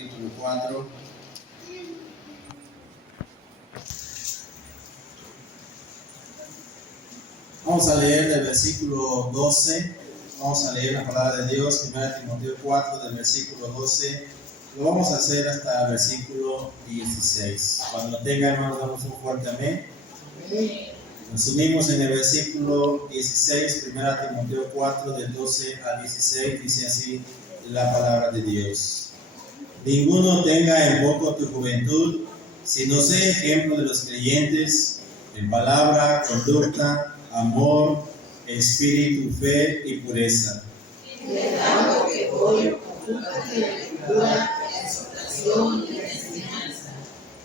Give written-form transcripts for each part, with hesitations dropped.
capítulo 4. Vamos a leer del versículo 12. Vamos a leer la palabra de Dios, 1 Timoteo 4, del versículo 12. Lo vamos a hacer hasta el versículo 16. Cuando lo tengan, hermanos, damos un fuerte amén. Nos unimos en el versículo 16, 1 Timoteo 4, del 12 al 16, dice así la palabra de Dios. Ninguno tenga en poco tu juventud, sino sé ejemplo de los creyentes en palabra, conducta, amor, espíritu, fe y pureza.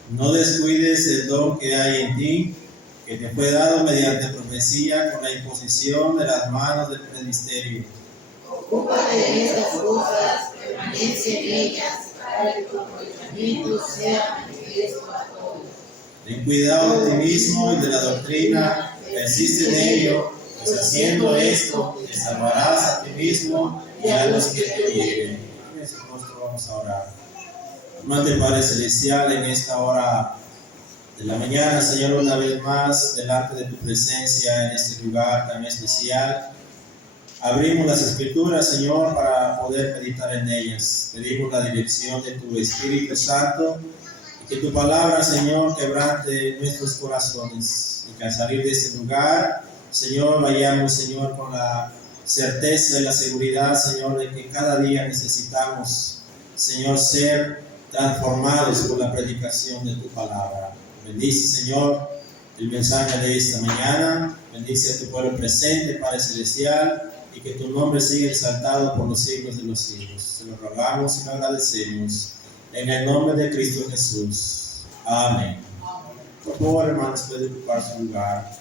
No descuides el don que hay en ti, que te fue dado mediante profecía con la imposición de las manos del presbiterio. Ocúpate de estas cosas, permanece en ellas, para que tu aprovechamiento sea manifiesto a todos. Ten cuidado de ti mismo y de la doctrina, persiste en ello, pues haciendo esto te salvarás a ti mismo y a los que te oyeren. En ese rostro vamos a orar. Amante Padre Celestial, en esta hora de la mañana, Señor, una vez más, delante de tu presencia en este lugar tan especial, abrimos las Escrituras, Señor, para poder meditar en ellas. Pedimos la dirección de tu Espíritu Santo y que tu palabra, Señor, quebrante nuestros corazones. Y que al salir de este lugar, Señor, vayamos, Señor, con la certeza y la seguridad, Señor, de que cada día necesitamos, Señor, ser transformados por la predicación de tu palabra. Bendice, Señor, el mensaje de esta mañana. Bendice a tu pueblo presente, Padre Celestial, y que tu nombre siga exaltado por los siglos de los siglos. Se lo rogamos y lo agradecemos en el nombre de Cristo Jesús. Amén. Por favor, hermanos, pueden ocupar su lugar.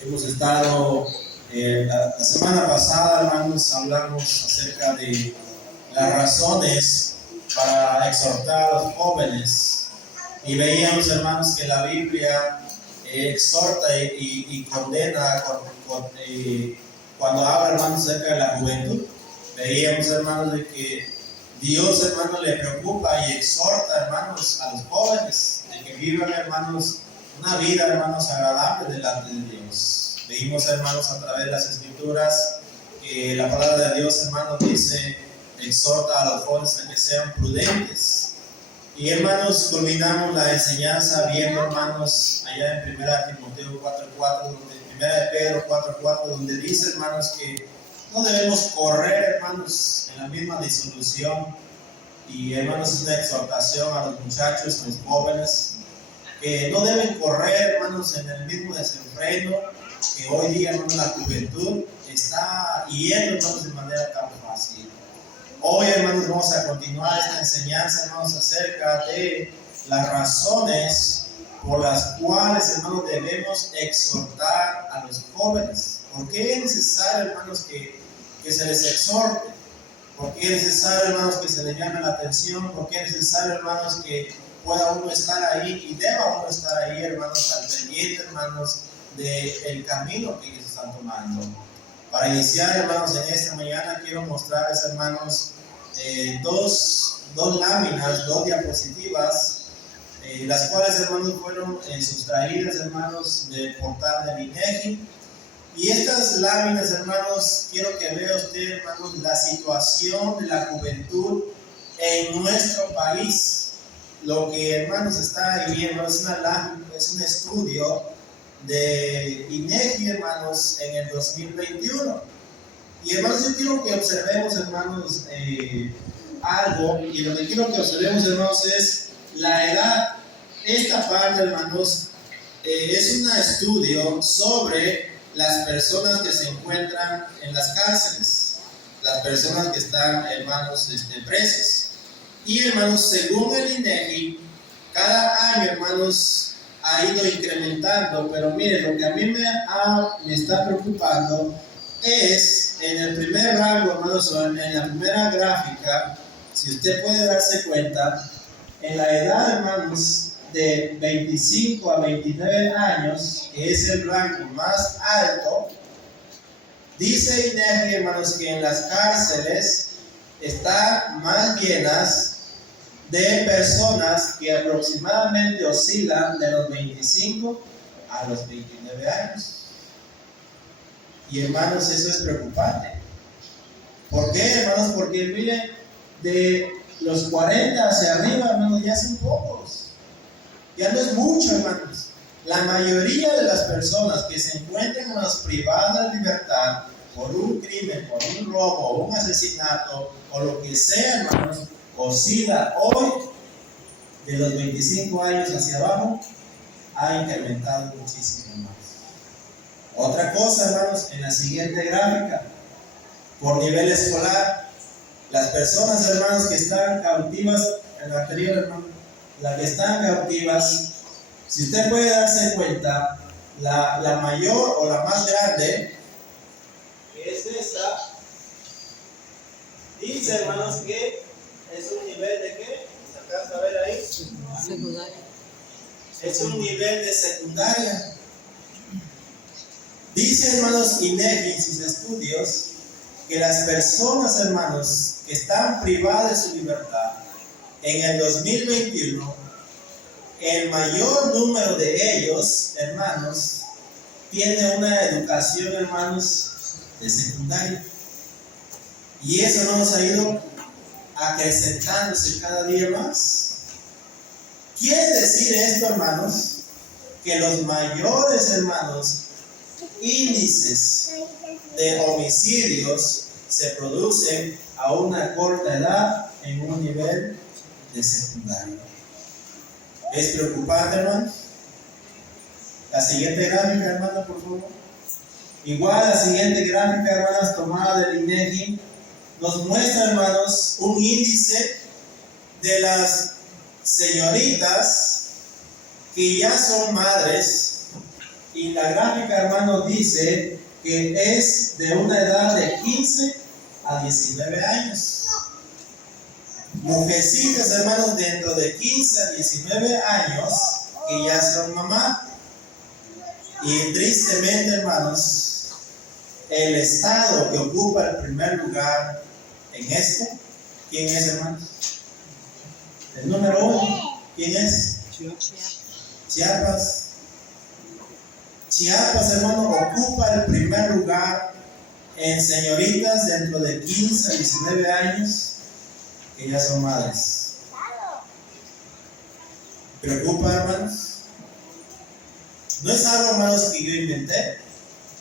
Hemos estado, la semana pasada, hermanos, hablamos acerca de las razones para exhortar a los jóvenes. Y veíamos, hermanos, que la Biblia exhorta y condena cuando habla, hermanos, acerca de la juventud. Veíamos, hermanos, de que Dios, hermanos, le preocupa y exhorta, hermanos, a los jóvenes, de que vivan, hermanos, una vida, hermanos, agradable delante de Dios. Veíamos, hermanos, a través de las Escrituras, que la palabra de Dios, hermanos, dice, exhorta a los jóvenes a que sean prudentes. Y, hermanos, culminamos la enseñanza viendo, hermanos, allá en 1 Timoteo 4:4, donde 1 Pedro 4:4, donde dice, hermanos, que no debemos correr, hermanos, en la misma disolución. Y, hermanos, es una exhortación a los muchachos, a los jóvenes, que no deben correr, hermanos, en el mismo desenfreno que hoy día, hermanos, la juventud está yendo, hermanos, de manera tan fácil. Hoy, hermanos, vamos a continuar esta enseñanza, hermanos, acerca de las razones por las cuales, hermanos, debemos exhortar a los jóvenes. ¿Por qué es necesario, hermanos, que se les exhorte? ¿Por qué es necesario, hermanos, que se les llame la atención? ¿Por qué es necesario, hermanos, que pueda uno estar ahí y deba uno estar ahí, hermanos, al pendiente, hermanos, del camino que ellos están tomando? Para iniciar, hermanos, en esta mañana quiero mostrarles, hermanos, dos láminas, dos diapositivas, las cuales, hermanos, fueron sustraídas, hermanos, del portal del INEGI. Y estas láminas, hermanos, quiero que vea usted, hermanos, la situación de la juventud en nuestro país. Lo que, hermanos, está ahí viendo es un estudio de INEGI, hermanos, en el 2021. Y, hermanos, yo quiero que observemos, hermanos, algo, y lo que quiero que observemos, hermanos, es la edad. Esta parte, hermanos, es un estudio sobre las personas que se encuentran en las cárceles, las personas que están, hermanos, presas. Y, hermanos, según el INEGI, cada año, hermanos, ha ido incrementando, pero miren, lo que a mí me está preocupando es en el primer rango, hermanos, o en la primera gráfica, si usted puede darse cuenta, en la edad, hermanos, de 25 a 29 años, que es el rango más alto, dice INEGI, hermanos, que en las cárceles están más llenas de personas que aproximadamente oscilan de los 25 a los 29 años. Y hermanos, eso es preocupante. ¿Por qué, hermanos? Porque miren, de los 40 hacia arriba, hermanos, ya son pocos. Ya no es mucho, hermanos. La mayoría de las personas que se encuentran, hermanos, privadas de libertad por un crimen, por un robo, un asesinato o lo que sea, hermanos, oscila hoy de los 25 años hacia abajo, ha incrementado muchísimo más. Otra cosa, hermanos, en la siguiente gráfica, por nivel escolar, las personas, hermanos, que están cautivas, en la anterior, hermano, las que están cautivas, si usted puede darse cuenta, la mayor o la más grande, que es esta, dice, hermanos, que es un nivel de ¿qué? ¿Se alcanza a ver ahí? Secundaria. Es un nivel de secundaria. Dice, hermanos, INEGI en sus estudios que las personas, hermanos, que están privadas de su libertad en el 2021, el mayor número de ellos, hermanos, tiene una educación, hermanos, de secundaria. Y eso no nos ha ido acrecentándose cada día más. Quiere decir esto, hermanos, que los mayores, hermanos, índices de homicidios se producen a una corta edad en un nivel de secundaria. ¿Es preocupante, hermanos? La siguiente gráfica, hermanos, por favor. Igual la siguiente gráfica, hermanas, tomada del INEGI, nos muestra, hermanos, un índice de las señoritas que ya son madres. Y la gráfica, hermanos, dice que es de una edad de 15 a 19 años. Mujercitas, hermanos, dentro de 15 a 19 años que ya son mamá. Y tristemente, hermanos, el estado que ocupa el primer lugar en esto, ¿quién es, hermanos? El número 1, ¿quién es? Chiapas. Chiapas, hermano, ocupa el primer lugar en señoritas dentro de 15 a 19 años que ya son madres. ¿Preocupa, hermanos? No es algo, hermanos, que yo inventé.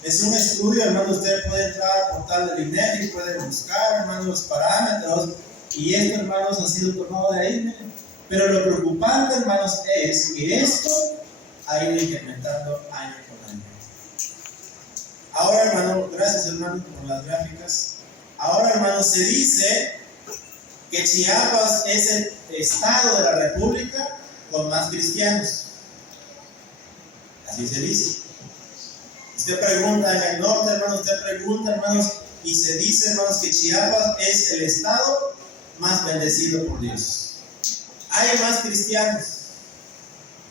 Es un estudio, hermanos. Usted puede entrar al portal del INEGI, puede buscar, hermanos, los parámetros. Y esto, hermanos, ha sido tomado de ahí. Pero lo preocupante, hermanos, es que esto ha ido incrementando año con año. Ahora, hermano, gracias, hermano, por las gráficas. Ahora, hermano, se dice que Chiapas es el estado de la República con más cristianos. Así se dice. Usted pregunta en el norte, hermanos, usted pregunta, hermanos, y se dice, hermanos, que Chiapas es el estado más bendecido por Dios. Hay más cristianos.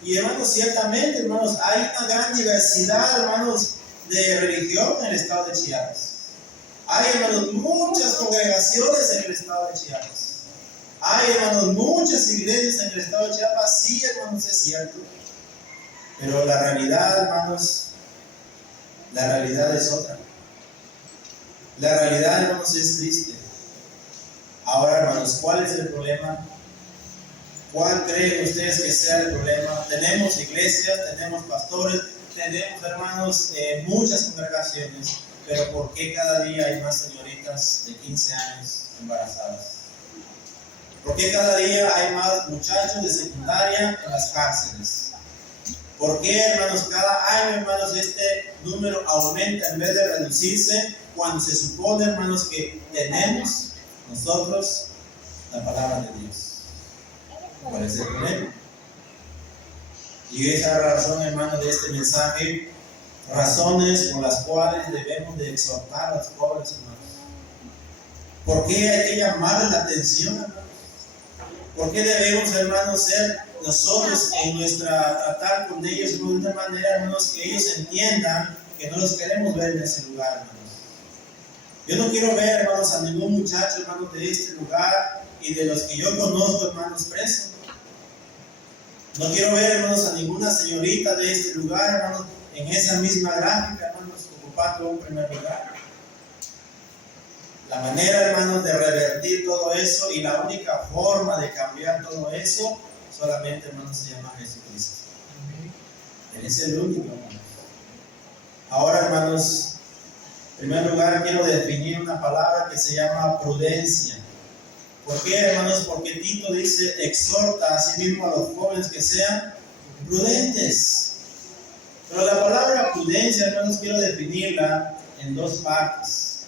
Y, hermanos, ciertamente, hermanos, hay una gran diversidad, hermanos, de religión en el estado de Chiapas. Hay, hermanos, muchas congregaciones en el estado de Chiapas. Hay, hermanos, muchas iglesias en el estado de Chiapas. Sí, hermanos, es cierto. Pero la realidad, hermanos, la realidad es otra. La realidad, hermanos, es triste. Ahora, hermanos, ¿cuál es el problema? ¿Cuál creen ustedes que sea el problema? Tenemos iglesias, tenemos pastores, tenemos, hermanos, muchas congregaciones, pero ¿por qué cada día hay más señoritas de 15 años embarazadas? ¿Por qué cada día hay más muchachos de secundaria en las cárceles? ¿Por qué, hermanos, cada año, hermanos, este número aumenta en vez de reducirse cuando se supone, hermanos, que tenemos nosotros la palabra de Dios? ¿Cuál es el problema? Y esa es la razón, hermanos, de este mensaje, razones por las cuales debemos de exhortar a los pobres, hermanos. ¿Por qué hay que llamarles la atención, hermanos? ¿Por qué debemos, hermanos, ser nosotros en nuestra tratar con ellos de una manera, hermanos, que ellos entiendan que no los queremos ver en ese lugar, hermanos? Yo no quiero ver, hermanos, a ningún muchacho, hermanos, de este lugar y de los que yo conozco, hermanos, presos. No quiero ver, hermanos, a ninguna señorita de este lugar, hermanos, en esa misma gráfica, hermanos, ocupando un primer lugar. La manera, hermanos, de revertir todo eso y la única forma de cambiar todo eso, solamente, hermanos, se llama Jesucristo. Él es el único, hermanos. Ahora, hermanos, en primer lugar quiero definir una palabra que se llama prudencia. ¿Por qué, hermanos? Porque Tito dice, exhorta a sí mismo a los jóvenes que sean prudentes. Pero la palabra prudencia, hermanos, quiero definirla en dos partes.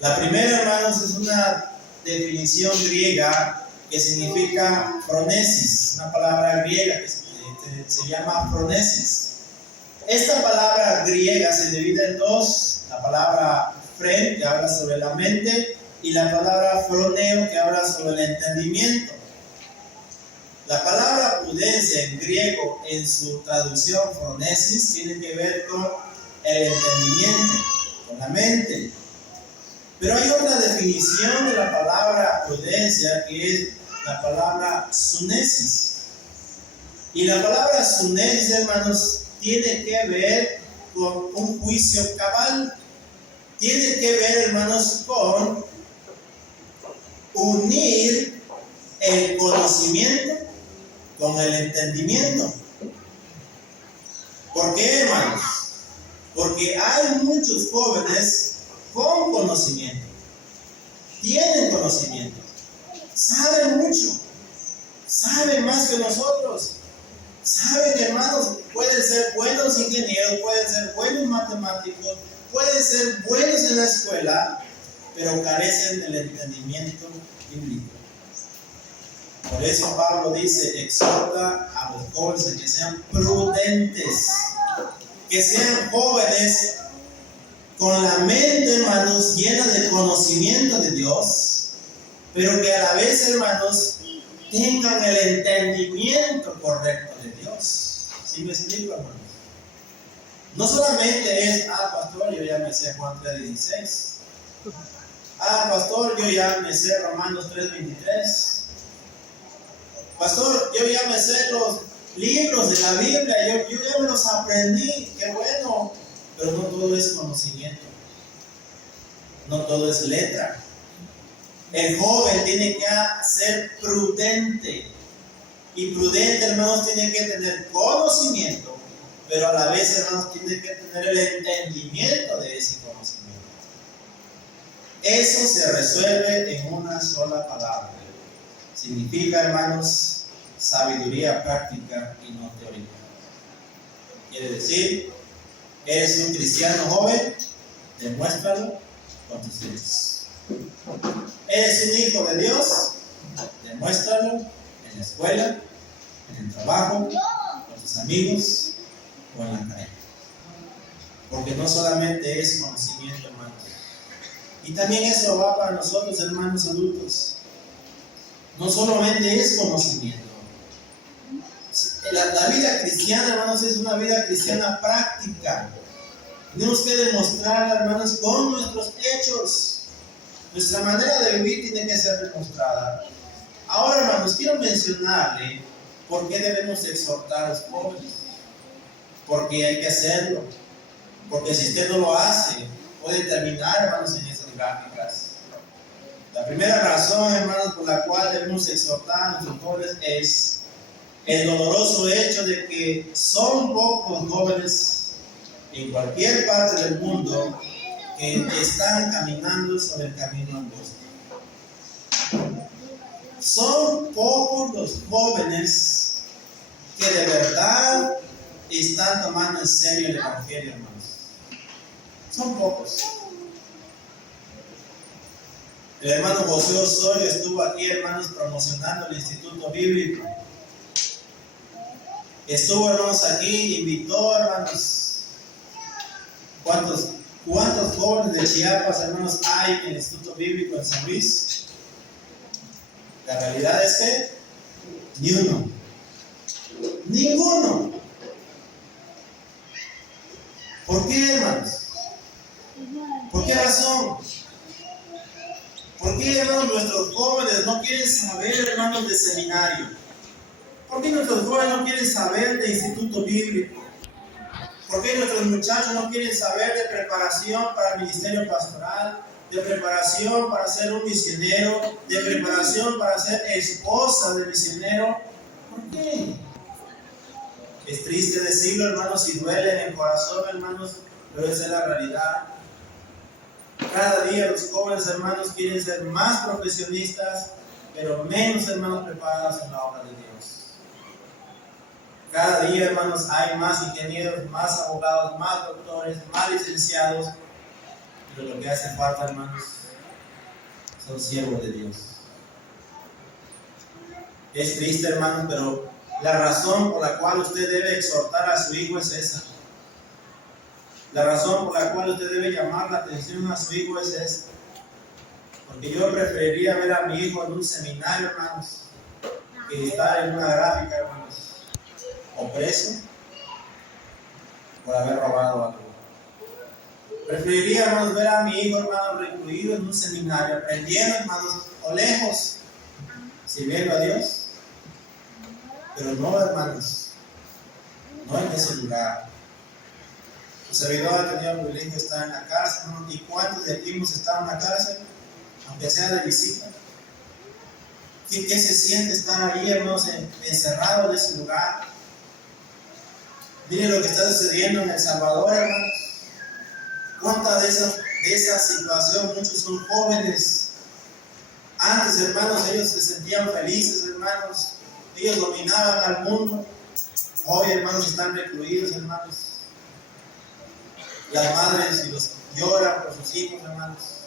La primera, hermanos, es una definición griega que significa phronesis, una palabra griega que se llama phronesis. Esta palabra griega se divide en dos, la palabra phren, que habla sobre la mente, y la palabra phroneo, que habla sobre el entendimiento. La palabra prudencia en griego, en su traducción phronesis, tiene que ver con el entendimiento, con la mente. Pero hay otra definición de la palabra prudencia, que es la palabra sunesis. Y la palabra sunesis, hermanos, tiene que ver con un juicio cabal. Tiene que ver, hermanos, con unir el conocimiento con el entendimiento. ¿Por qué, hermanos? Porque hay muchos jóvenes con conocimiento, tienen conocimiento, saben mucho, saben más que nosotros, saben, hermanos, pueden ser buenos ingenieros, pueden ser buenos matemáticos, pueden ser buenos en la escuela, pero carecen del entendimiento bíblico. Por eso Pablo dice, exhorta a los jóvenes a que sean prudentes, que sean jóvenes con la mente, hermanos, llena de conocimiento de Dios, pero que a la vez, hermanos, tengan el entendimiento correcto de Dios. ¿Sí me explico, hermanos? No solamente es, pastor, yo ya me sé Juan 3:16. Pastor, yo ya me sé Romanos 3:23. Pastor, yo ya me sé los libros de la Biblia, yo ya me los aprendí, qué bueno. Pero no todo es conocimiento, no todo es letra. El joven tiene que ser prudente, y prudente, hermanos, tiene que tener conocimiento, pero a la vez, hermanos, tiene que tener el entendimiento de ese conocimiento. Eso se resuelve en una sola palabra. Significa, hermanos, sabiduría práctica y no teórica. Quiere decir, ¿eres un cristiano joven? Demuéstralo con tus hechos. ¿Eres un hijo de Dios? Demuéstralo en la escuela, en el trabajo, con tus amigos o en la calle. Porque no solamente es conocimiento, hermanos. Y también eso va para nosotros, hermanos adultos. No solamente es conocimiento. La vida cristiana, hermanos, es una vida cristiana práctica. Tenemos que demostrar, hermanos, con nuestros hechos. Nuestra manera de vivir tiene que ser demostrada. Ahora, hermanos, quiero mencionarle por qué debemos exhortar a los jóvenes. Porque hay que hacerlo. Porque si usted no lo hace, puede terminar, hermanos, en esas gráficas. La primera razón, hermanos, por la cual debemos exhortar a nuestros jóvenes es el doloroso hecho de que son pocos jóvenes en cualquier parte del mundo que están caminando sobre el camino angosto. Son pocos los jóvenes que de verdad están tomando en serio el Evangelio, hermanos. Son pocos. El hermano José Osorio estuvo aquí, hermanos, promocionando el Instituto Bíblico. Estuvo, hermanos, aquí, invitó, hermanos. ¿Cuántos jóvenes de Chiapas, hermanos, hay en el Instituto Bíblico en San Luis? La realidad es que ni uno. Ninguno. ¿Por qué, hermanos? ¿Por qué razón? ¿Por qué, hermanos, nuestros jóvenes no quieren saber, hermanos, de seminario? ¿Por qué nuestros jóvenes no quieren saber de instituto bíblico? ¿Por qué nuestros muchachos no quieren saber de preparación para el ministerio pastoral? De preparación para ser un misionero, de preparación para ser esposa de misionero. ¿Por qué? Es triste decirlo, hermanos, y duele en el corazón, hermanos, pero esa es la realidad. Cada día los jóvenes, hermanos, quieren ser más profesionistas, pero menos, hermanos, preparados en la obra de Dios. Cada día, hermanos, hay más ingenieros, más abogados, más doctores, más licenciados, pero lo que hace falta, hermanos, son siervos de Dios. Es triste, hermanos, pero la razón por la cual usted debe exhortar a su hijo es esa. La razón por la cual usted debe llamar la atención a su hijo es esta. Porque yo preferiría ver a mi hijo en un seminario, hermanos, que estar en una gráfica, hermanos, o preso por haber robado algo. Preferiría, hermanos, ver a mi hijo, hermanos, recluido en un seminario, aprendiendo, hermanos, o lejos, sirviendo a Dios. Pero no, hermanos, no en ese lugar. Su servidor ha tenido el privilegio de estar en la cárcel, ¿no? ¿Y cuántos de aquí hemos estado en la cárcel? Aunque sea de visita. ¿Qué se siente estar ahí, hermanos, encerrado en ese lugar? Miren lo que está sucediendo en El Salvador, hermanos. ¿Cuánta de esa situación? Muchos son jóvenes. Antes, hermanos, ellos se sentían felices, hermanos. Ellos dominaban al mundo. Hoy, hermanos, están recluidos, hermanos. Las madres lloran por sus hijos, hermanos.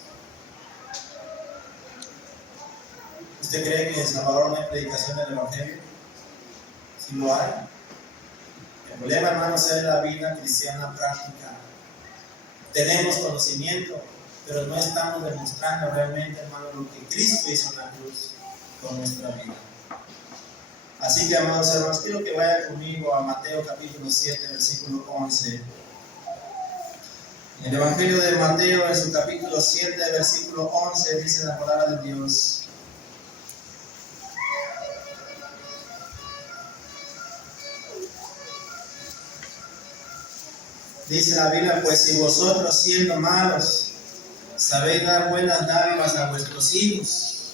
¿Usted cree que en El Salvador no hay predicación del Evangelio? Sí lo hay. El problema, hermanos, es la vida cristiana práctica. Tenemos conocimiento, pero no estamos demostrando realmente, hermanos, lo que Cristo hizo en la cruz con nuestra vida. Así que, amados hermanos, quiero que vaya conmigo a Mateo capítulo 7, versículo 11. En el Evangelio de Mateo, en su capítulo 7, versículo 11, dice la palabra de Dios: dice la Biblia, pues si vosotros siendo malos sabéis dar buenas dádivas a vuestros hijos,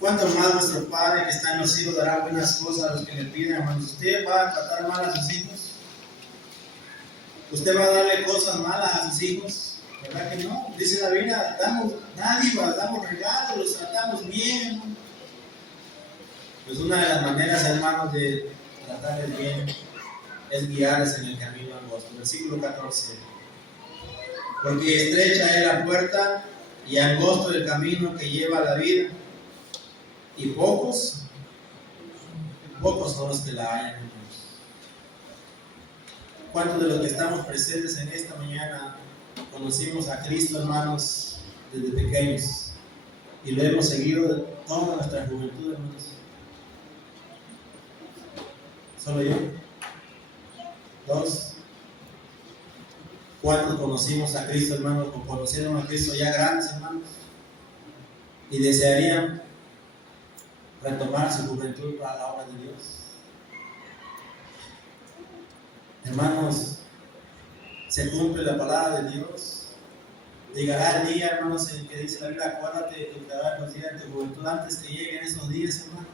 ¿cuánto más vuestro Padre que está en los cielos dará buenas cosas a los que le piden? Hermanos, ¿usted va a tratar mal a sus hijos? ¿Usted va a darle cosas malas a sus hijos? ¿Verdad que no? Dice la Biblia, damos dádivas, damos regalos, los tratamos bien. Pues una de las maneras, hermanos, de tratarles bien es guiarles en el camino angosto. Versículo 14. Porque estrecha es la puerta y angosto el camino que lleva a la vida, y pocos son los que la hallan. ¿Cuántos de los que estamos presentes en esta mañana conocimos a Cristo, hermanos, desde pequeños y lo hemos seguido toda nuestra juventud, hermanos? ¿Solo yo? ¿Dos? ¿Cuántos conocimos a Cristo, hermanos, o conocieron a Cristo ya grandes, hermanos, y desearían retomar su juventud para la obra de Dios? Hermanos, se cumple la palabra de Dios. Llegará el día, hermanos, en que dice la Biblia: acuérdate de que habrá los días de tu juventud. Antes que lleguen esos días, hermanos,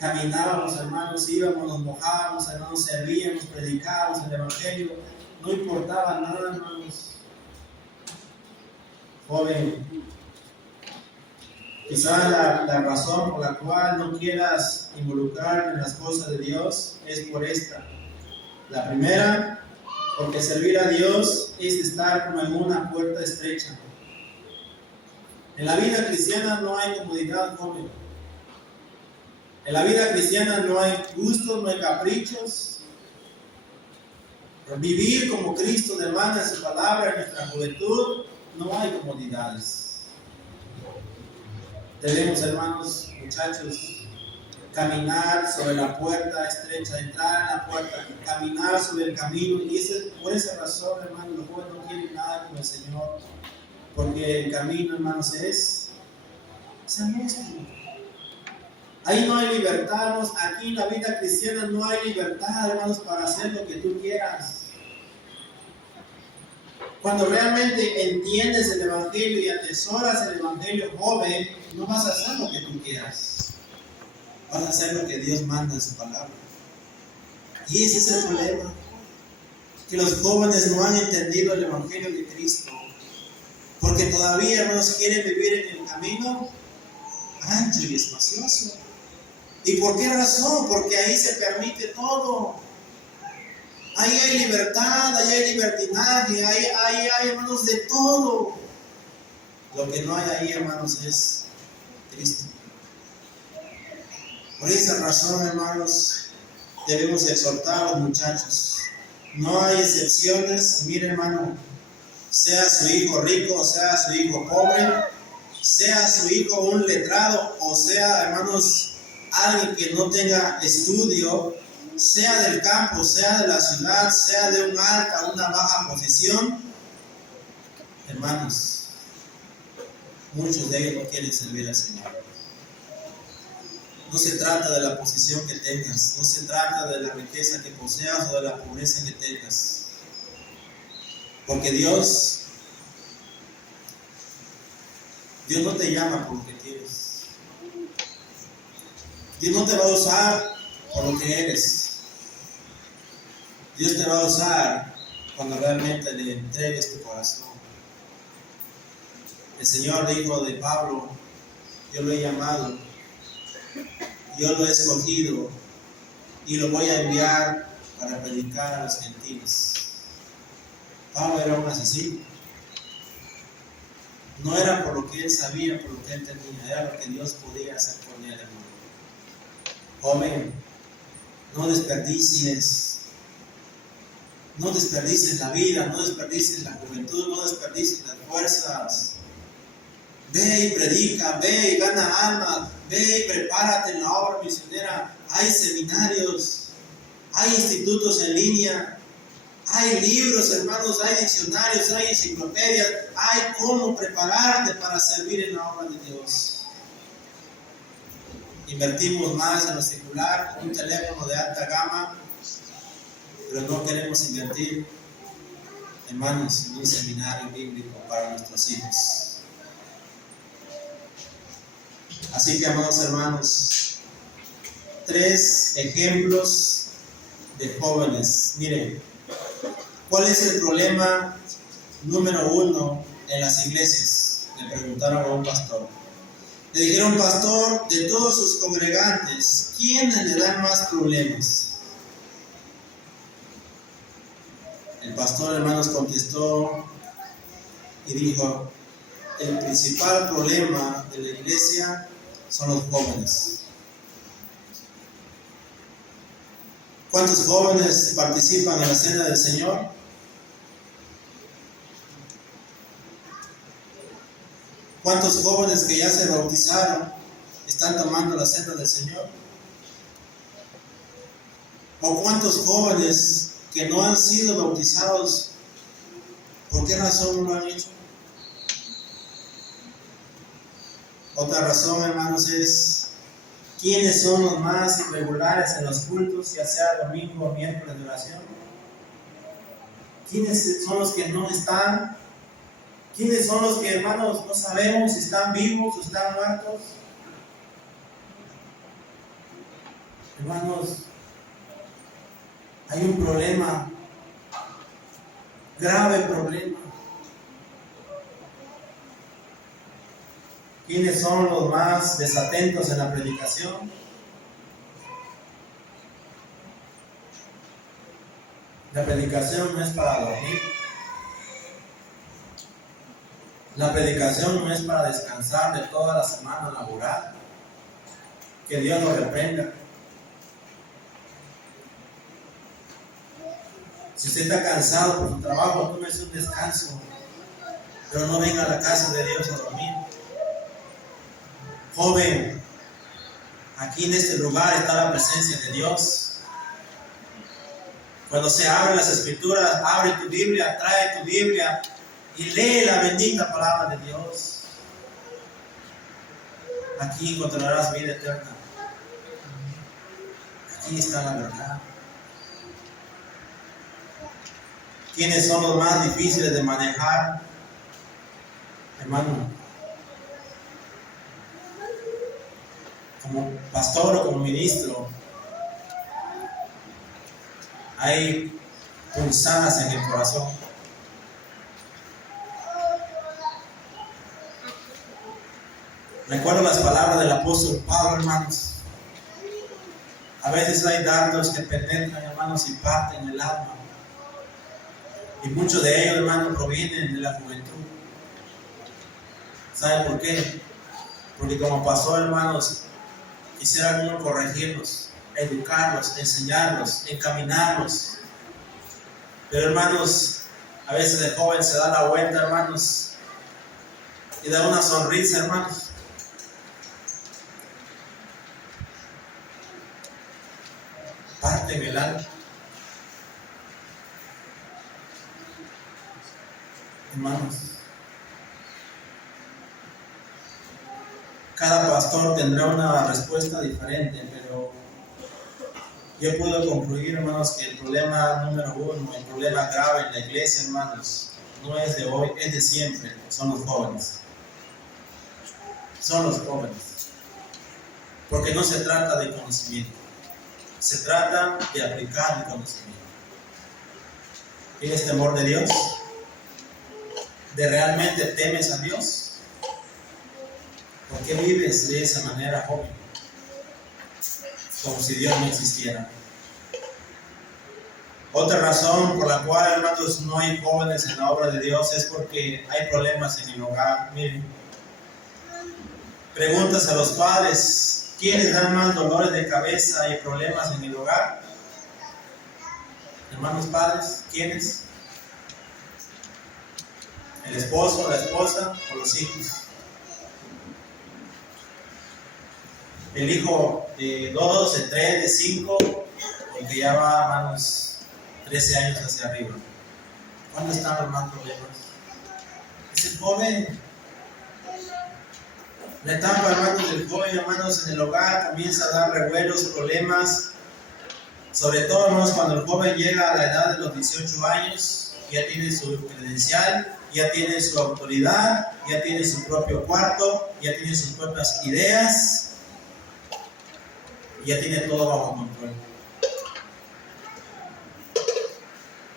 caminábamos, hermanos, íbamos, nos mojábamos, hermanos, servíamos, predicábamos el Evangelio, no importaba nada, hermanos. Joven, quizás la razón por la cual no quieras involucrarte en las cosas de Dios es por esta. La primera, porque servir a Dios es estar como en una puerta estrecha. En la vida cristiana no hay comodidad, joven. En la vida cristiana no hay gustos, no hay caprichos. Vivir como Cristo demanda en su palabra en nuestra juventud, no hay comodidades. Debemos, hermanos, muchachos, caminar sobre la puerta estrecha, entrar en la puerta, caminar sobre el camino. Y por esa razón, hermanos, los jóvenes no quieren nada con el Señor. Porque el camino, hermanos, es angosto. Ahí no hay libertad, hermanos. Aquí en la vida cristiana no hay libertad, hermanos, para hacer lo que tú quieras. Cuando realmente entiendes el Evangelio y atesoras el Evangelio, joven, no vas a hacer lo que tú quieras. Vas a hacer lo que Dios manda en su palabra. Y ese es el problema. Que los jóvenes no han entendido el Evangelio de Cristo. Porque todavía, hermanos, quieren vivir en el camino ancho y espacioso. ¿Y por qué razón? Porque ahí se permite todo. Ahí hay libertad, ahí hay libertinaje, ahí hay, hermanos, de todo. Lo que no hay ahí, hermanos, es Cristo. Por esa razón, hermanos, debemos exhortar a los muchachos. No hay excepciones. Mire, hermano, sea su hijo rico o sea su hijo pobre, sea su hijo un letrado o sea, hermanos, alguien que no tenga estudio, sea del campo, sea de la ciudad, sea de un alta o una baja posición, hermanos, muchos de ellos no quieren servir al Señor. No se trata de la posición que tengas, no se trata de la riqueza que poseas o de la pobreza que tengas, porque Dios no te llama por lo que tienes. Dios no te va a usar por lo que eres. Dios te va a usar cuando realmente le entregues tu corazón. El Señor dijo de Pablo: yo lo he llamado, yo lo he escogido y lo voy a enviar para predicar a los gentiles. Pablo era un asesino. No era por lo que él sabía, por lo que él tenía, era lo que Dios podía hacer con él, hermano. Joven, no desperdicies la vida, no desperdicies la juventud, no desperdicies las fuerzas. Ve y predica, ve y gana almas, ve y prepárate en la obra misionera. Hay seminarios, hay institutos en línea, hay libros, hermanos, hay diccionarios, hay enciclopedias, hay cómo prepararte para servir en la obra de Dios. Invertimos más en lo secular, un teléfono de alta gama, pero no queremos invertir, hermanos, en un seminario bíblico para nuestros hijos. Así que, amados hermanos, 3 ejemplos de jóvenes. Miren, ¿cuál es el problema número 1 en las iglesias? Le preguntaron a un pastor. Le dijeron: pastor, de todos sus congregantes, ¿quiénes le dan más problemas? El pastor, hermanos, contestó y dijo: el principal problema de la iglesia son los jóvenes. ¿Cuántos jóvenes participan en la cena del Señor? ¿Cuántos jóvenes que ya se bautizaron están tomando la cena del Señor? ¿O cuántos jóvenes que no han sido bautizados, por qué razón no lo han hecho? Otra razón, hermanos, es ¿quiénes son los más irregulares en los cultos, ya sea domingo o miércoles de oración? ¿Quiénes son los que no están? ¿Quiénes son los que, hermanos, no sabemos si están vivos o están muertos? Hermanos, hay un problema, grave problema. ¿Quiénes son los más desatentos en la predicación? La predicación no es para dormir. La predicación no es para descansar de toda la semana laboral. Que Dios lo reprenda. Si usted está cansado por su trabajo, tómese un descanso, pero no venga a la casa de Dios a dormir. Joven, aquí en este lugar está la presencia de Dios. Cuando se abren las escrituras, abre tu Biblia, trae tu Biblia, y lee la bendita palabra de Dios. Aquí encontrarás vida eterna. Aquí está la verdad. ¿Quiénes son los más difíciles de manejar, hermano? Como pastor o como ministro, hay punzadas en el corazón. Recuerdo las palabras del apóstol Pablo, hermanos. A veces hay dardos que penetran, hermanos, y parten el alma. Y muchos de ellos, hermanos, provienen de la juventud. ¿Saben por qué? Porque como pastor, hermanos, quisiera uno corregirlos, educarlos, enseñarlos, encaminarlos. Pero, hermanos, a veces el joven se da la vuelta, hermanos, y da una sonrisa, hermanos. Parte en el alma. Hermanos, cada pastor tendrá una respuesta diferente, pero yo puedo concluir, hermanos, que el problema número uno, el problema grave en la iglesia, hermanos, no es de hoy, es de siempre, son los jóvenes. Son los jóvenes. Porque no se trata de conocimiento, se trata de aplicar el conocimiento. ¿Tienes temor de Dios? ¿De realmente temes a Dios? ¿Por qué vives de esa manera, joven? Como si Dios no existiera. Otra razón por la cual, hermanos, no hay jóvenes en la obra de Dios es porque hay problemas en el hogar. Miren, preguntas a los padres: ¿quiénes dan más dolores de cabeza y problemas en el hogar? Hermanos padres, ¿quiénes? ¿El esposo, la esposa o los hijos? El hijo de 2, de 3, de 5, el que ya va, hermanos, 13 años hacia arriba. ¿Cuándo están los más problemas? Es el joven. La etapa, hermanos, del joven, hermanos, en el hogar comienza a dar revuelos, problemas. Sobre todo, hermanos, cuando el joven llega a la edad de los 18 años, ya tiene su credencial, ya tiene su autoridad, ya tiene su propio cuarto, ya tiene sus propias ideas, ya tiene todo bajo control.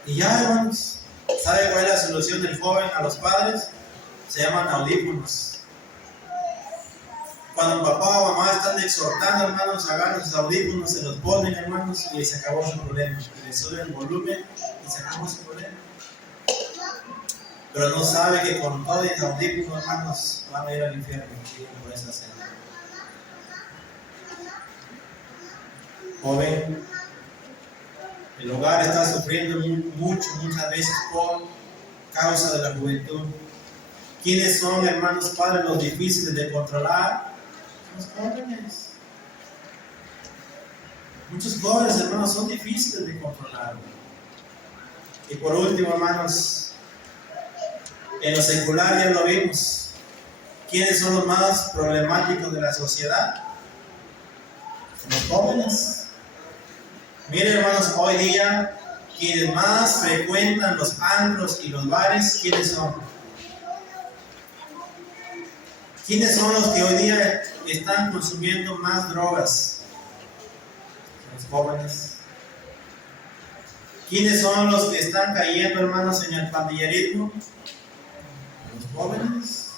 Y ya, hermanos, ¿sabe cuál es la solución del joven a los padres? Se llaman audífonos. Cuando papá o mamá están exhortando, hermanos, agarran sus audífonos, se los ponen, hermanos, y se acabó su problema. Y le suben el volumen y se acabó su problema. Pero no sabe que con todos los audífonos, hermanos, van a ir al infierno por esa senda. Joven, el hogar está sufriendo muchas veces por causa de la juventud. ¿Quiénes son, hermanos padres, los difíciles de controlar? Los jóvenes. Muchos jóvenes, hermanos, son difíciles de controlar. Y por último, hermanos, en lo secular ya lo vimos. ¿Quiénes son los más problemáticos de la sociedad? Los jóvenes. Miren, hermanos, hoy día quienes más frecuentan los antros y los bares, ¿quiénes son? ¿Quiénes son los que hoy día están consumiendo más drogas? Los jóvenes. ¿Quiénes son los que están cayendo, hermanos, en el pandillerismo? Los jóvenes.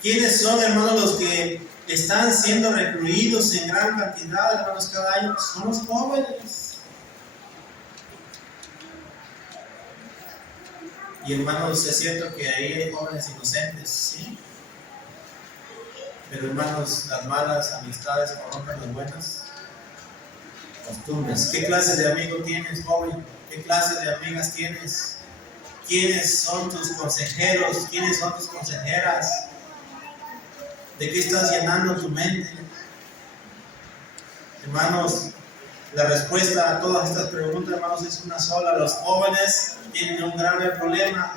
¿Quiénes son, hermanos, los que están siendo recluidos en gran cantidad, hermanos, cada año? Son los jóvenes. Y, hermanos, es cierto que ahí hay jóvenes inocentes, ¿sí? Pero, hermanos, las malas amistades corrompen las buenas costumbres. ¿Qué clase de amigo tienes, joven? ¿Qué clase de amigas tienes? ¿Quiénes son tus consejeros? ¿Quiénes son tus consejeras? ¿De qué estás llenando tu mente? Hermanos, la respuesta a todas estas preguntas, hermanos, es una sola. Los jóvenes tienen un grave problema.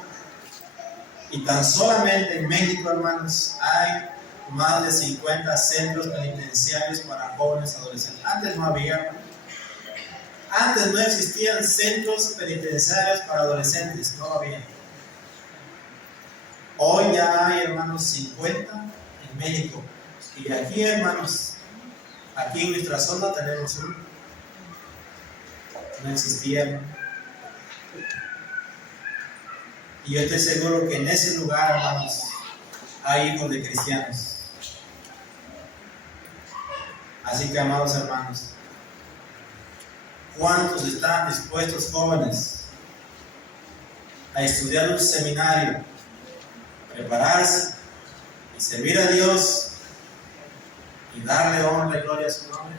Y tan solamente en México, hermanos, hay más de 50 centros penitenciarios para jóvenes adolescentes. Antes no había, hermanos. Antes no existían centros penitenciarios para adolescentes, no había. Hoy ya hay, hermanos, 50 en México. Y aquí, hermanos, aquí en nuestra zona tenemos uno. No existía, hermano. Y yo estoy seguro que en ese lugar, hermanos, hay hijos de cristianos. Así que, amados hermanos, ¿cuántos están dispuestos, jóvenes, a estudiar un seminario, prepararse y servir a Dios y darle honra y gloria a su nombre?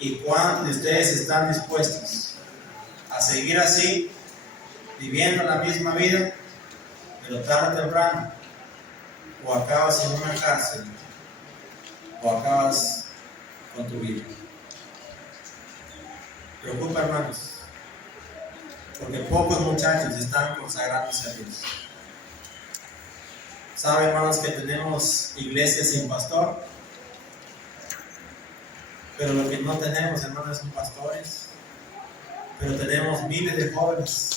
¿Y cuántos de ustedes están dispuestos a seguir así, viviendo la misma vida, pero tarde o temprano, o acabas en una cárcel, o acabas con tu vida? Preocupa, hermanos, porque pocos muchachos están consagrándose a Dios. ¿Saben, hermanos, que tenemos iglesias sin pastor? Pero lo que no tenemos, hermanos, son pastores. Pero tenemos miles de jóvenes.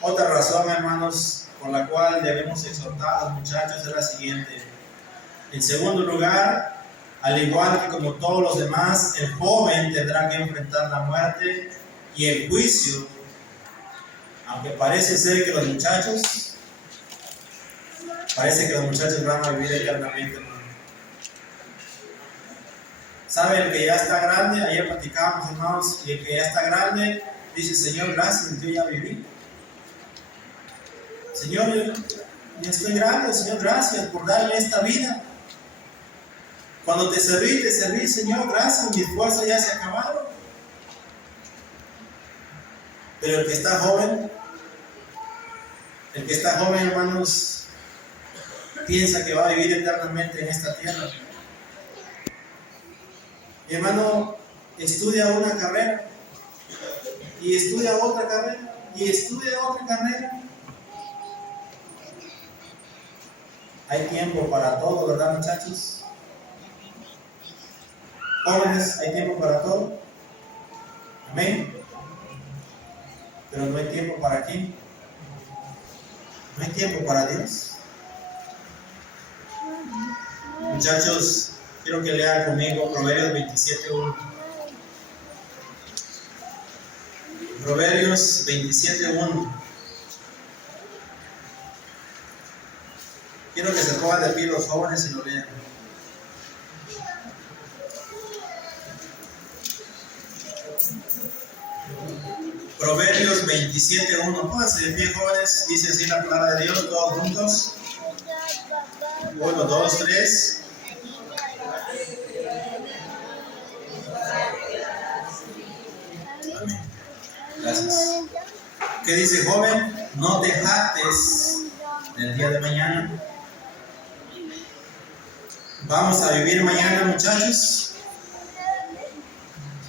Otra razón, hermanos, por la cual debemos exhortar a los muchachos es la siguiente. En segundo lugar, al igual que como todos los demás, el joven tendrá que enfrentar la muerte y el juicio, aunque parece ser que los muchachos van a vivir eternamente, hermano. ¿Sabe? El que ya está grande, ayer platicábamos, hermanos, y el que ya está grande dice: Señor, gracias, yo ya viví. Señor, yo ya estoy grande, Señor, gracias por darme esta vida. Cuando te serví, Señor, gracias, mis fuerzas ya se acabaron. Pero el que está joven, hermanos, piensa que va a vivir eternamente en esta tierra. Mi hermano estudia una carrera, y estudia otra carrera, y estudia otra carrera. Hay tiempo para todo, ¿verdad, muchachos? Jóvenes, hay tiempo para todo. Amén. Pero no hay tiempo para quién. No hay tiempo para Dios. Muchachos, quiero que lean conmigo Proverbios 27:1. Proverbios 27:1. Quiero que se pongan de pie los jóvenes y lo lean. Proverbios 27:1. Pónganse de pie, jóvenes. Dice así la palabra de Dios, todos juntos. 1, 2, 3. Amén. Gracias. ¿Qué dice, joven? No te jactes del día de mañana. Vamos a vivir mañana, muchachos.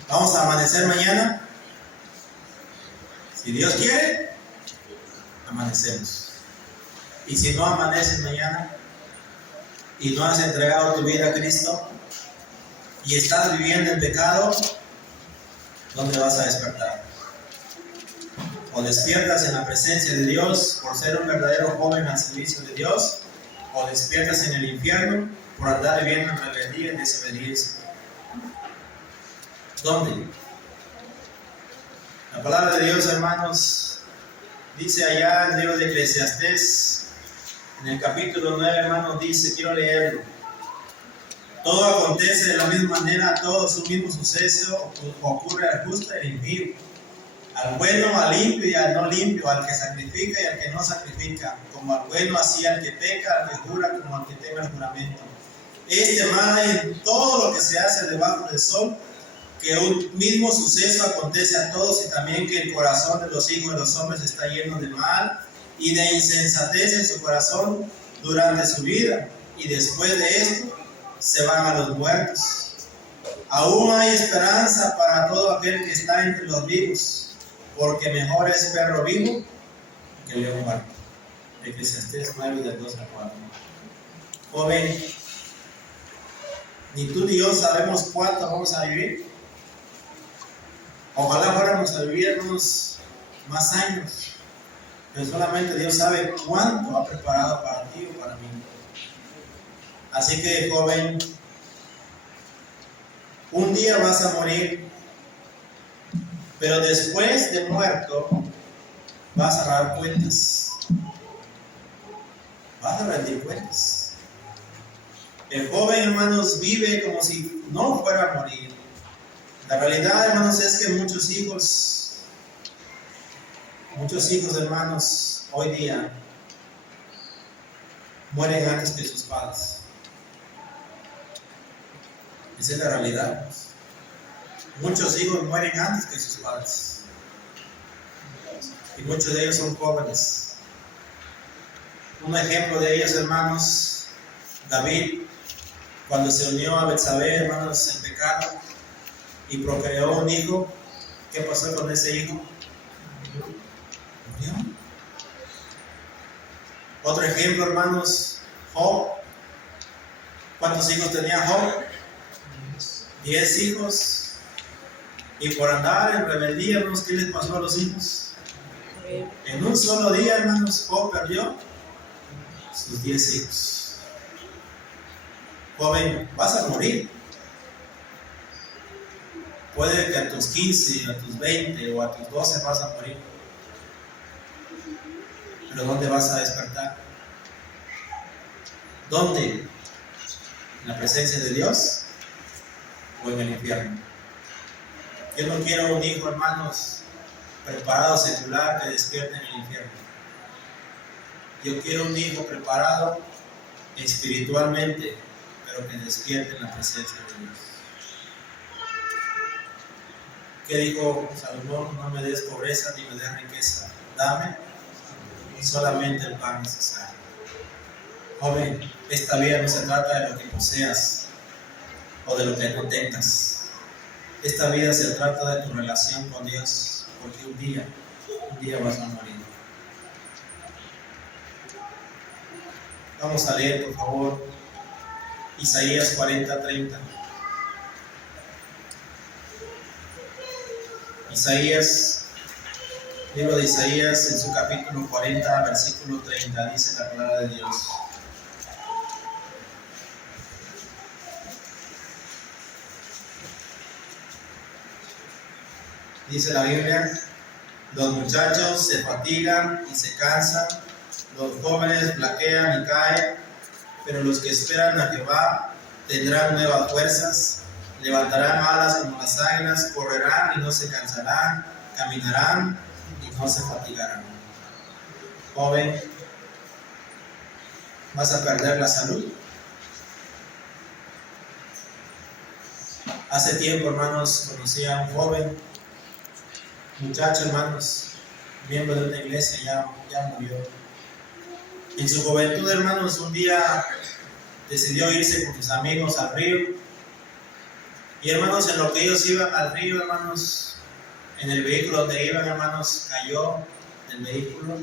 Vamos a amanecer mañana. Si Dios quiere, amanecemos. Y si no amaneces mañana y no has entregado tu vida a Cristo y estás viviendo en pecado, ¿dónde vas a despertar? O despiertas en la presencia de Dios por ser un verdadero joven al servicio de Dios, o despiertas en el infierno por andar viviendo en rebeldía y desobediencia. ¿Dónde? La palabra de Dios, hermanos, dice allá en el libro de Eclesiastés, en el capítulo 9, hermanos, dice, quiero leerlo. Todo acontece de la misma manera, todo es un mismo suceso, ocurre al justo y al impío, al bueno, al limpio y al no limpio, al que sacrifica y al que no sacrifica, como al bueno así al que peca, al que jura como al que teme el juramento. Mal hay en todo lo que se hace debajo del sol, que un mismo suceso acontece a todos, y también que el corazón de los hijos de los hombres está lleno de mal y de insensatez en su corazón durante su vida, y después de esto se van a los muertos. Aún hay esperanza para todo aquel que está entre los vivos, porque mejor es perro vivo que león muerto. Eclesiastés 9, del 2 al 4. Joven, ni tú ni yo sabemos cuánto vamos a vivir. Ojalá fuéramos a vivir unos más años, pero solamente Dios sabe cuánto ha preparado para ti o para mí. Así que, joven, un día vas a morir, pero después de muerto vas a dar cuentas. Vas a rendir cuentas. El joven, hermanos, vive como si no fuera a morir. La realidad, hermanos, es que muchos hijos, hermanos, hoy día mueren antes que sus padres. Esa es la realidad. Muchos hijos mueren antes que sus padres. Y muchos de ellos son jóvenes. Un ejemplo de ellos, hermanos, David, cuando se unió a Betsabé, hermanos, en pecado, y procreó un hijo, ¿qué pasó con ese hijo? Murió. Otro ejemplo, hermanos, Job. ¿Cuántos hijos tenía Job? 10 hijos. Y por andar en rebeldía, hermanos, ¿qué les pasó a los hijos? En un solo día, hermanos, Job perdió sus 10 hijos. Joven, vas a morir. Puede que a tus 15, a tus 20 o a tus 12 vas a morir. Pero ¿dónde vas a despertar? ¿Dónde? ¿En la presencia de Dios o en el infierno? Yo no quiero un hijo, hermanos, preparado secular que despierte en el infierno. Yo quiero un hijo preparado espiritualmente, pero que despierte en la presencia de Dios. ¿Qué dijo Salomón? No me des pobreza ni me des riqueza. Dame solamente el pan necesario. Joven, esta vida no se trata de lo que poseas o de lo que no tengas. Esta vida se trata de tu relación con Dios, porque un día vas a morir. Vamos a leer, por favor, Isaías 40:30. Libro de Isaías, en su capítulo 40, versículo 30, dice la palabra de Dios. Dice la Biblia: los muchachos se fatigan y se cansan, los jóvenes flaquean y caen, pero los que esperan a Jehová tendrán nuevas fuerzas, levantarán alas como las águilas, correrán y no se cansarán, caminarán y no se fatigarán. Joven, ¿vas a perder la salud? Hace tiempo, hermanos, conocí a un joven muchacho, hermanos, miembro de una iglesia, ya murió. En su juventud, hermanos, un día decidió irse con sus amigos al río. Y, hermanos, en lo que ellos iban al río, hermanos, en el vehículo donde iban, hermanos, cayó del vehículo.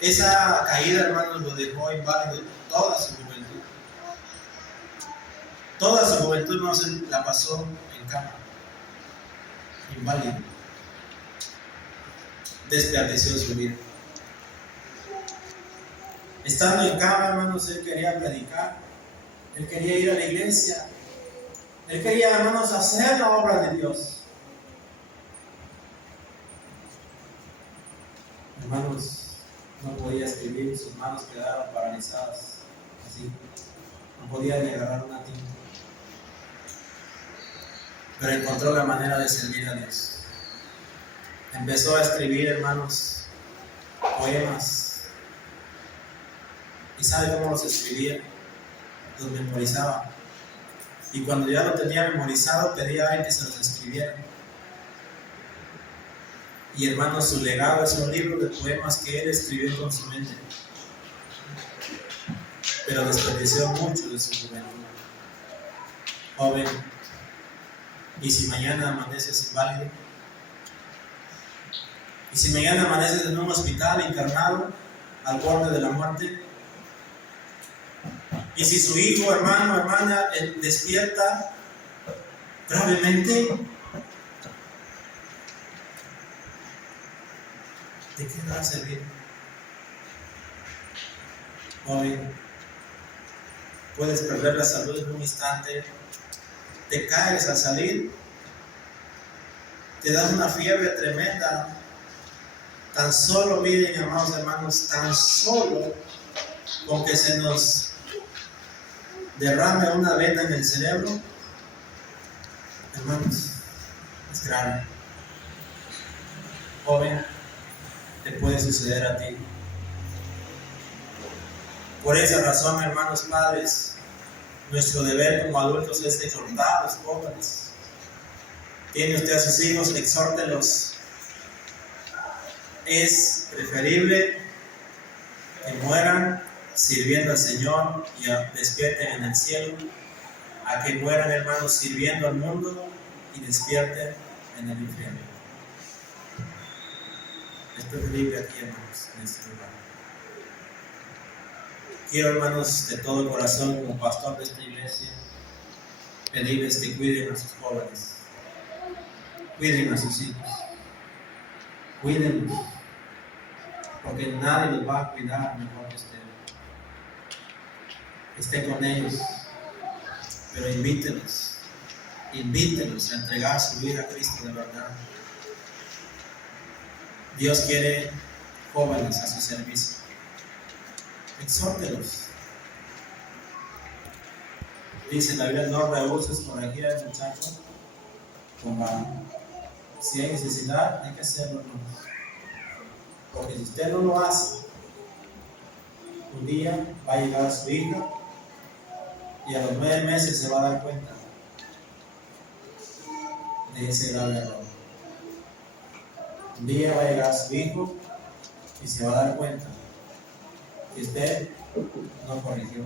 Esa caída, hermanos, lo dejó inválido toda su juventud. Toda su juventud, hermanos, la pasó en cama. Inválido. Desperdició su vida. Estando en cama, hermanos, él quería predicar, él quería ir a la iglesia, él quería, hermanos, hacer la obra de Dios. Hermanos, no podía escribir, sus manos quedaron paralizadas, así, no podía ni agarrar una tinta. Pero encontró la manera de servir a Dios. Empezó a escribir, hermanos, poemas. ¿Y sabe cómo los escribía? Los memorizaba. Y cuando ya lo tenía memorizado, pedía a alguien que se los escribiera. Y, hermanos, su legado es un libro de poemas que él escribió con su mente. Pero desperdició mucho de su juventud. Joven, ¿y si mañana amaneces inválido? Y si mañana amaneces en un hospital internado al borde de la muerte, y si su hijo, hermano, hermana despierta gravemente, ¿de qué va a servir? Hoy puedes perder la salud en un instante, te caes al salir, te das una fiebre tremenda. Tan solo, miren, amados hermanos, tan solo con que se nos derrame una vena en el cerebro, hermanos, es grave. Joven, te puede suceder a ti. Por esa razón, hermanos padres, nuestro deber como adultos es exhortar a los jóvenes. Tiene usted a sus hijos, exhórtelos. Es preferible que mueran sirviendo al Señor y despierten en el cielo, a que mueran, hermanos, sirviendo al mundo y despierten en el infierno. Es preferible aquí, hermanos, en este lugar. Quiero, hermanos, de todo corazón, como pastor de esta iglesia, pedirles que cuiden a sus jóvenes, cuiden a sus hijos, cuídenlos, porque nadie los va a cuidar mejor que usted. Esté con ellos, pero invítelos a entregar su vida a Cristo de verdad. Dios quiere jóvenes a su servicio. Exhórtelos. Dice la Biblia: no rehuses corregir al muchacho con vara. Si hay necesidad, hay que hacerlo, hermanos. Porque si usted no lo hace, un día va a llegar su hija y a los 9 meses se va a dar cuenta de ese grave error. Un día va a llegar su hijo y se va a dar cuenta que usted no corrigió.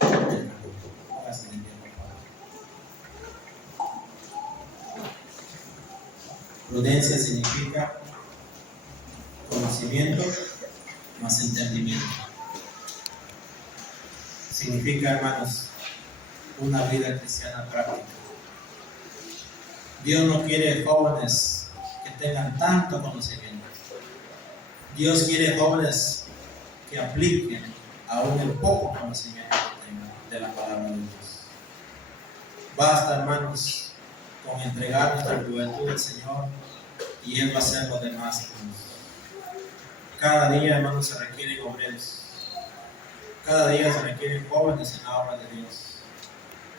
Hágase el bien, por favor. Prudencia significa conocimiento más entendimiento. Significa, hermanos, una vida cristiana práctica. Dios no quiere jóvenes que tengan tanto conocimiento. Dios quiere jóvenes que apliquen aún el poco conocimiento que tengan de la palabra de Dios. Basta, hermanos, con entregar nuestra juventud al Señor y Él va a hacer lo demás, hermanos. Cada día, hermanos, se requieren obreros. Cada día se requieren jóvenes en la obra de Dios.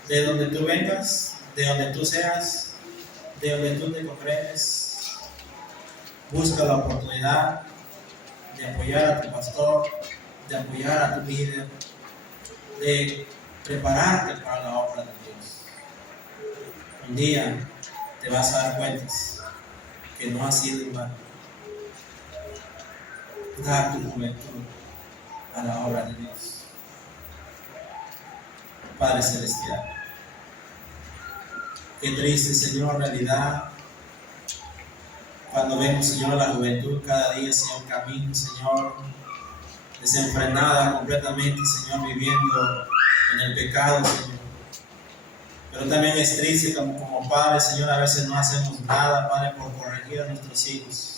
De donde tú vengas, de donde tú seas, de donde tú te congregues, busca la oportunidad de apoyar a tu pastor, de apoyar a tu líder, de prepararte para la obra de Dios. Un día te vas a dar cuenta que no ha sido en vano dar tu juventud a la obra de Dios. Padre Celestial, qué triste, Señor, realidad cuando vemos, Señor, la juventud cada día, Señor, camino, Señor, desenfrenada completamente, Señor, viviendo en el pecado, Señor. Pero también es triste como padres, Señor, a veces no hacemos nada, Padre, por corregir a nuestros hijos.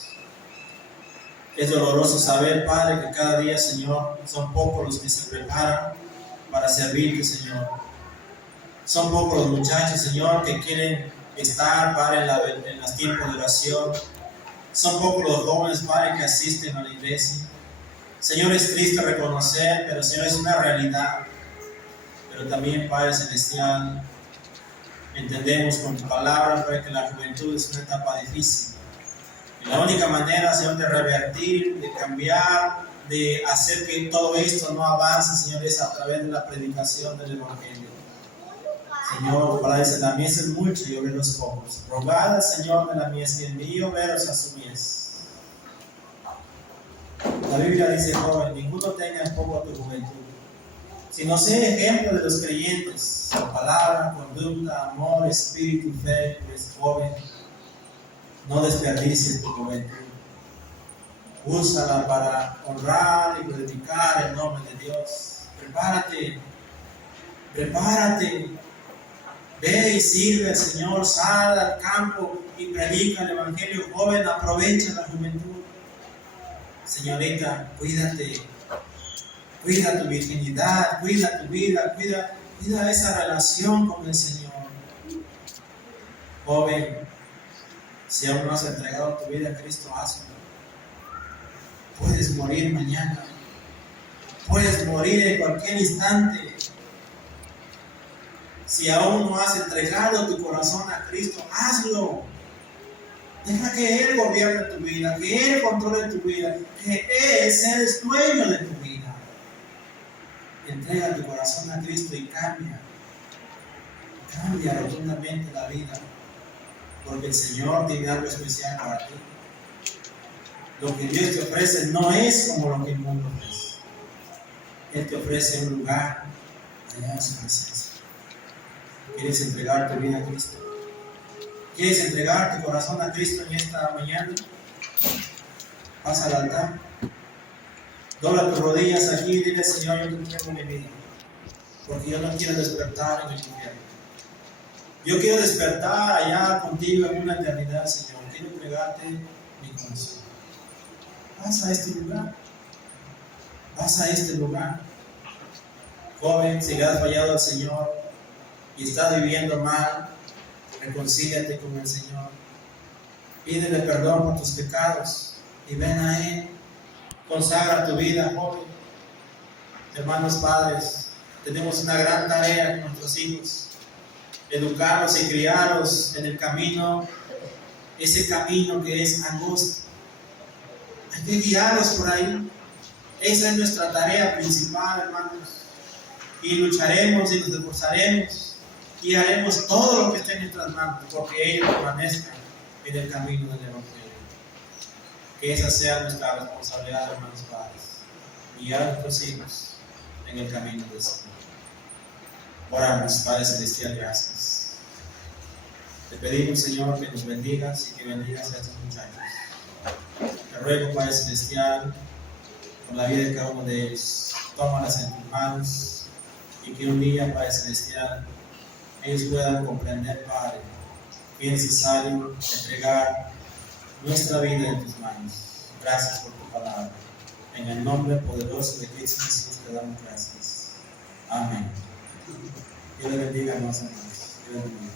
Es doloroso saber, Padre, que cada día, Señor, son pocos los que se preparan para servirte, Señor. Son pocos los muchachos, Señor, que quieren estar, Padre, en los tiempos de oración. Son pocos los jóvenes, Padre, que asisten a la iglesia. Señor, es triste reconocer, pero, Señor, es una realidad. Pero también, Padre Celestial, entendemos con tu palabra, Padre, que la juventud es una etapa difícil. Y la única manera, Señor, de revertir, de cambiar, de hacer que todo esto no avance, Señor, es a través de la predicación del Evangelio. Señor, para dice, la mies es mucha y obreros pocos. Rogad al Señor de la mies que envíe obreros a su mies. La Biblia dice, joven, ninguno tenga en poco tu juventud, sino sé ejemplo de los creyentes, por palabra, conducta, amor, espíritu, fe, pues joven, no desperdicies tu juventud. Úsala para honrar y glorificar el nombre de Dios. Prepárate, prepárate. Ve y sirve al Señor, sal al campo y predica el Evangelio. Joven, aprovecha la juventud. Señorita, cuídate, cuida tu virginidad, cuida tu vida, cuida esa relación con el Señor. Joven, si aún no has entregado tu vida a Cristo, hazlo. Puedes morir mañana, puedes morir en cualquier instante. Si aún no has entregado tu corazón a Cristo, hazlo. Deja que Él gobierne tu vida, que Él controle tu vida, que Él sea el dueño de tu vida. Entrega tu corazón a Cristo y cambia rotundamente la vida, porque el Señor tiene algo especial para ti. Lo que Dios te ofrece no es como lo que el mundo ofrece. Él te ofrece un lugar allá en su presencia. ¿Quieres entregar tu vida a Cristo? ¿Quieres entregar tu corazón a Cristo en esta mañana? Pasa al altar. Dobla tus rodillas aquí y dile: Señor, yo te entrego mi vida, porque yo no quiero despertar en el infierno. Yo quiero despertar allá contigo en una eternidad, Señor. Quiero entregarte mi corazón. Vas a este lugar. Vas a este lugar. Joven, si le has fallado al Señor y estás viviendo mal, reconcíliate con el Señor. Pídele perdón por tus pecados y ven a Él. Consagra tu vida, joven. Hermanos padres, tenemos una gran tarea con nuestros hijos: educarlos y criarlos en el camino, ese camino que es angosto. Hay que guiarlos por ahí. Esa es nuestra tarea principal, hermanos. Y lucharemos y nos esforzaremos y haremos todo lo que esté en nuestras manos, porque ellos permanezcan en el camino del Evangelio. Que esa sea nuestra responsabilidad, hermanos padres, guiar a nuestros hijos en el camino del Señor. Oramos. Padre Celestial, gracias. Te pedimos, Señor, que nos bendigas y que bendigas a estos muchachos. Te ruego, Padre Celestial, con la vida de cada uno de ellos, tómalas en tus manos y que un día, Padre Celestial, ellos puedan comprender, Padre, que es necesario entregar nuestra vida en tus manos. Gracias por tu palabra. En el nombre poderoso de Cristo Jesús te damos gracias. Amén. Dios le bendiga, hermanos. Dios le bendiga.